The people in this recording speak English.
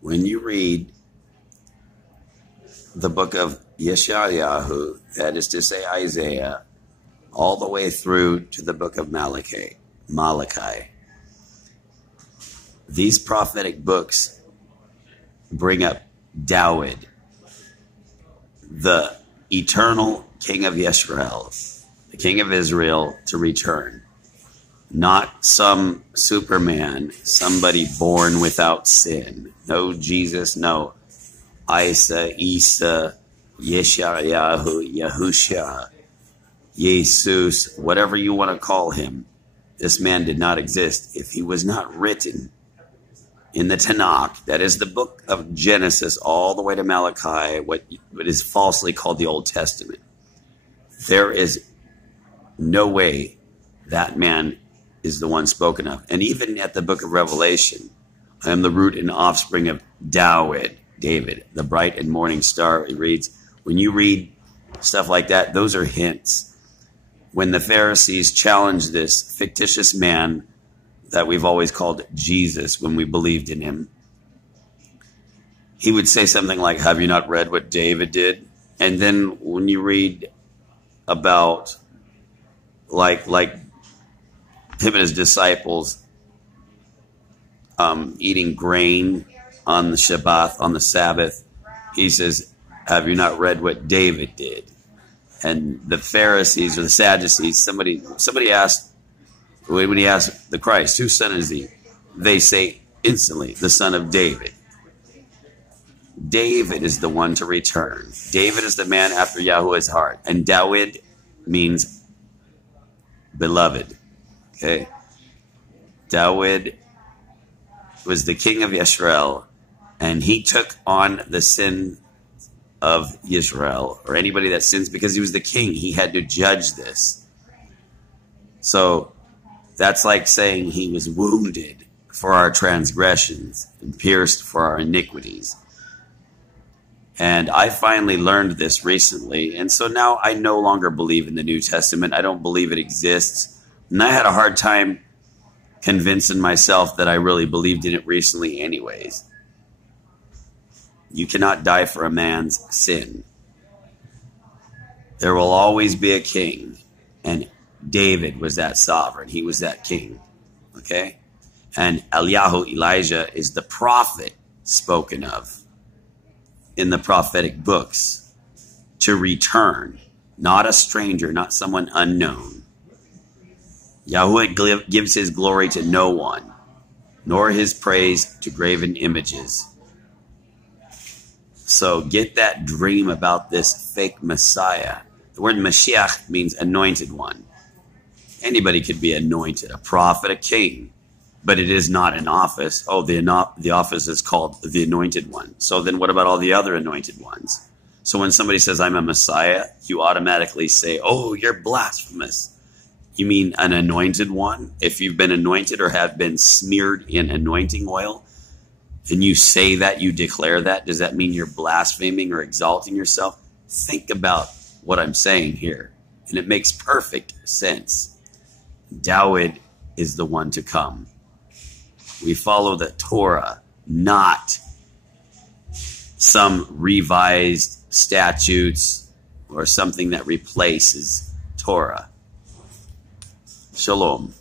When you read the book of Yeshayahu, that is to say Isaiah, all the way through to the book of Malachi, these prophetic books bring up Dawid, the eternal king of Israel, the king of Israel, to return. Not some Superman, somebody born without sin. No Jesus, no Isa, Yeshayahu, Yahusha, Jesus, whatever you want to call him. This man did not exist if he was not written in the Tanakh. That is the book of Genesis all the way to Malachi, what is falsely called the Old Testament. There is no way that man is the one spoken of. And even at the book of Revelation, I am the root and offspring of David, the bright and morning star, it reads. When you read stuff like that, those are hints. When the Pharisees challenged this fictitious man that we've always called Jesus when we believed in him, he would say something like, have you not read what David did? And then when you read about like him and his disciples eating grain on the Shabbat, on the Sabbath, he says, have you not read what David did? And the Pharisees or the Sadducees, somebody asked, when he asked the Christ, whose son is he? They say instantly, the son of David. David is the one to return. David is the man after Yahweh's heart. And Dawid means beloved. Okay? Dawid was the king of Israel, and he took on the sin of Israel, or anybody that sins, because he was the king. He had to judge this. So that's like saying he was wounded for our transgressions and pierced for our iniquities. And I finally learned this recently, and so now I no longer believe in the New Testament. I don't believe it exists. And I had a hard time convincing myself that I really believed in it recently anyways. You cannot die for a man's sin. There will always be a king, and David was that sovereign. He was that king. Okay? And Eliyahu, Elijah, is the prophet spoken of in the prophetic books to return. Not a stranger, not someone unknown. Yahweh gives his glory to no one, nor his praise to graven images. So get that dream about this fake Messiah. The word Mashiach means anointed one. Anybody could be anointed, a prophet, a king, but it is not an office. Oh, the office is called the anointed one. So then what about all the other anointed ones? So when somebody says, I'm a Messiah, you automatically say, oh, you're blasphemous. You mean an anointed one? If you've been anointed or have been smeared in anointing oil, and you say that, you declare that, does that mean you're blaspheming or exalting yourself? Think about what I'm saying here, and it makes perfect sense. Dawid is the one to come. We follow the Torah, not some revised statutes or something that replaces Torah. Shalom.